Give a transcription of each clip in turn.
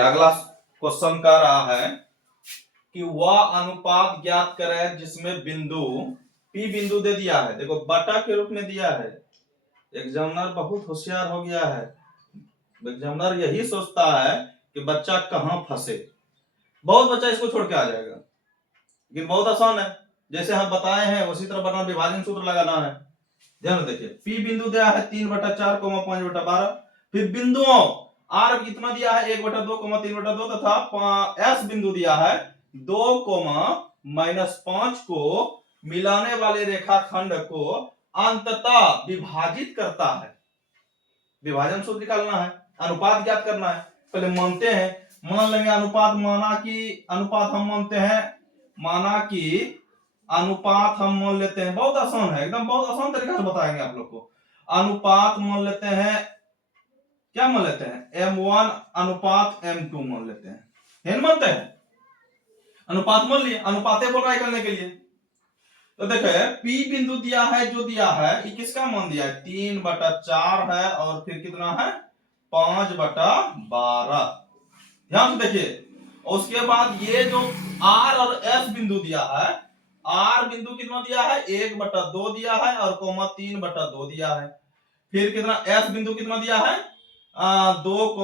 अगला क्वेश्चन कह रहा है कि वह अनुपात ज्ञात करें जिसमें बिंदु P बिंदु दे दिया है, देखो बटा के रूप में दिया है। एग्जामिनर बहुत होशियार हो गया है। एग्जामिनर यही सोचता है कि बच्चा कहां फंसे। बहुत बच्चा इसको छोड़ के आ जाएगा, लेकिन बहुत आसान है। जैसे हम बताए हैं उसी तरह बना विभाजन सूत्र लगाना है। ध्यान देखिए, P बिंदु दिया है 3/4, 5/12। फिर बिंदुओं R कितना दिया है 1/2, 3/2 तथा S बिंदु दिया है 2, -5 को मिलाने वाले रेखाखंड को अंततः विभाजित करता है। विभाजन सूत्र निकालना है, अनुपात ज्ञात करना है। पहले मानते हैं, मान लेंगे अनुपात, अनुपात हम मानते हैं, माना कि अनुपात हम मान लेते हैं। बहुत आसान है, एकदम बहुत आसान तरीका से बताएंगे आप लोग को। अनुपात मान लेते हैं, क्या मान लेते हैं, M1 अनुपात M2 मान लेते हैं। है ना, मानते हैं, अनुपात मान लिए, अनुपाते बोल रहा है करने के लिए। तो देखो P बिंदु दिया है, जो दिया है ये किसका मान दिया है 3/4 है, और फिर कितना है 5/12। ध्यान से देखिए, और उसके बाद ये जो R और S बिंदु दिया है, R बिंदु कितना दिया है 1/2 दिया है, और 3/2 दिया है। फिर कितना S बिंदु कितना दिया है 2,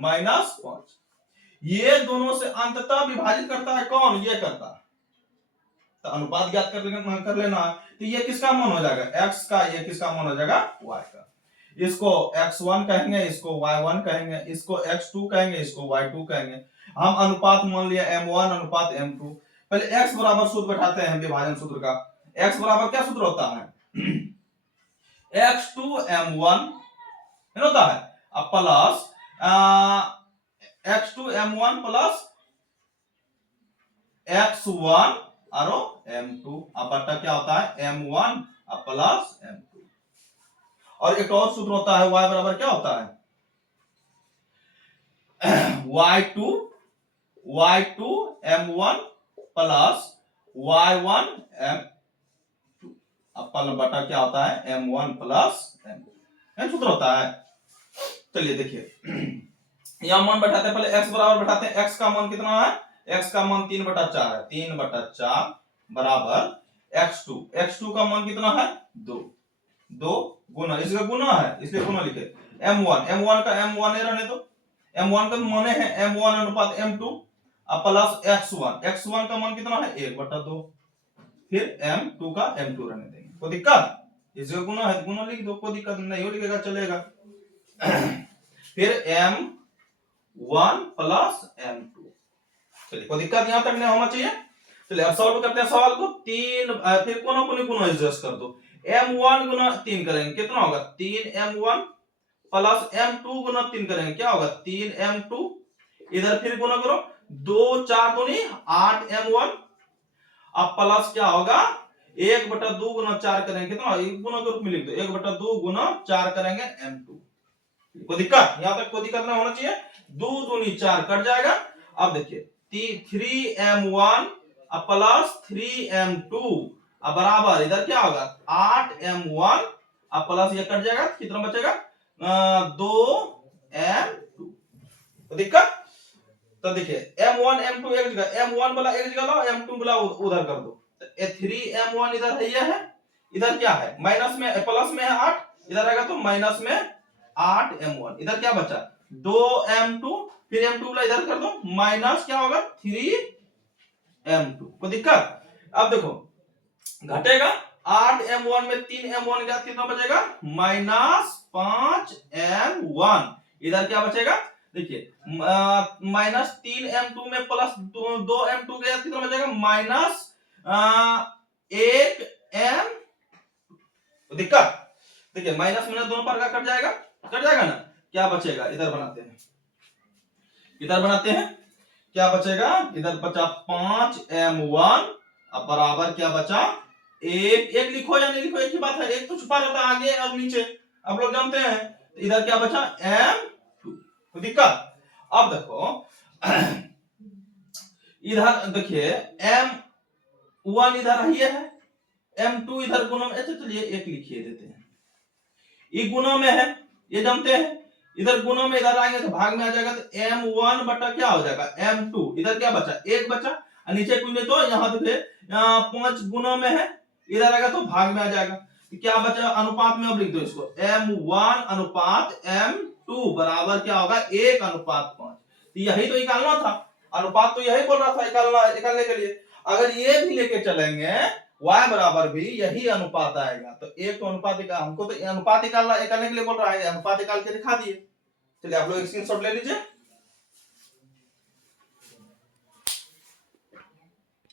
-5। ये दोनों से अंततः विभाजित करता है कौन, ये करता है। तो अनुपात ज्ञात कर लेना। तो ये किसका मान हो जाएगा x का, ये किसका मान हो जाएगा y का। इसको x1 कहेंगे, इसको y1 कहेंगे, इसको x2 कहेंगे, इसको y2 कहेंगे। हम अनुपात मान लिया M1 अनुपात M2। पहले x बराबर सूत्र बैठाते हैं विभाजन सूत्र का। x बराबर क्या सूत्र होता है x2M1 होता है, अब प्लस x2M1 प्लस x1 और M2, अब बटा क्या होता है M1 प्लस M2। और एक और सूत्र होता है y बराबर क्या होता है y2 M1 plus y1 M2, अब बटा क्या होता है M1 प्लस M2, सूत्र होता है। चलिए देखिए, यहां मान बैठाते हैं, पहले x बराबर बैठाते हैं। x का मान कितना है, x का मान 3/4 है, 3/4 बराबर x2 का मान कितना है 2 गुना, इसका गुना है इसलिए गुना लिखे। M1 का M1 रहने दो, M1 का माने है M1 अनुपात M2 प्लस x1 का मान कितना है 1/2, फिर M2 का M2 रहने देंगे। कोई दिक्कत, इसका गुना है गुना लिख दो, कोई दिक्कत नहीं हो, लिखेगा चलेगा। फिर M1 प्लस M2, चलिए कोई दिक्कत यहां तक नहीं होना चाहिए। चलिए अब सॉल्व करते हैं सवाल को। फिर कोना एडजस्ट कर दो। M1 गुना 3 करेंगे कितना होगा 3M1 प्लस M2 गुना 3 करेंगे क्या होगा 3M2। इधर फिर गुना करो, 2 4 दूनी 8M1, अब प्लस क्या होगा 1/2 गुना 4 करेंगे कितना, एक गुना के रूप में लिख दो, 1/2 गुना 4 करेंगे M2। कोई दिक्कत, यहां तक कोई दिक्कत नहीं होना चाहिए। 2 दूनी 4 कट जाएगा। अब देखिए 3M1 प्लस 3M2 बराबर इधर क्या होगा 8M1 प्लस ये कट जाएगा, कितना बचेगा 2M2। तो दिक्कत, तो देखिए M1 M2 एक जगह, M1 वाला एक जगह लाओ, M2 वाला उधर कर दो। 3M1 इधर है, ये है, इधर क्या है माइनस में, प्लस में है 8, इधर आएगा तो माइनस में 8M1, इधर क्या बचा 2M2, फिर M2 वाला इधर कर दो, माइनस क्या होगा 3M2। कोई दिक्कत। अब देखो घटेगा 8M1 में 3M1 गया, कितना बचेगा -5M1। इधर क्या बचेगा देखिए, माइनस 3M2 में प्लस 2M2 गया, कितना बचेगा -1M। दिक्कत, देखिए माइनस में दोनों पर का कट जाएगा ना, क्या बचेगा इधर बनाते हैं, क्या बचेगा इधर बचा 5M1 अब बराबर क्या बचा एक लिखो या नहीं लिखो एक ही बात है, एक तो छुपा रहता है आगे और नीचे, आप लोग जानते हैं। तो इधर क्या बचा M2। तो दिक्कत, अब देखो इधर देखिए M1 इधर ये है, M2 इधर गुना में, अच्छा चलिए एक लिखिए देते हैं, ये गुना में है ये जानते हैं, इधर गुणों में इधर आएंगे तो भाग में आ जाएगा, तो m1 बटा क्या हो जाएगा m2, इधर क्या बचा एक बचा, और नीचे कुछ तो यहाँ पे 5 गुणों में है, इधर आएगा तो भाग में आ जाएगा, तो क्या बचा अनुपात में, अब लिख दो इसको m1 अनुपात m2 बराबर क्या होगा 1:5। तो यही तो निकालना था, अनुपात तो यही बोल रहा था निकालने के लिए। अगर ये भी लेके चलेंगे y बराबर भी यही अनुपात आएगा, तो एक तो अनुपात हमको तो अनुपात निकालने के लिए बोल रहा है, अनुपात निकाल के दिखा दिए। चलिए आप लोग स्क्रीनशॉट ले लीजिए।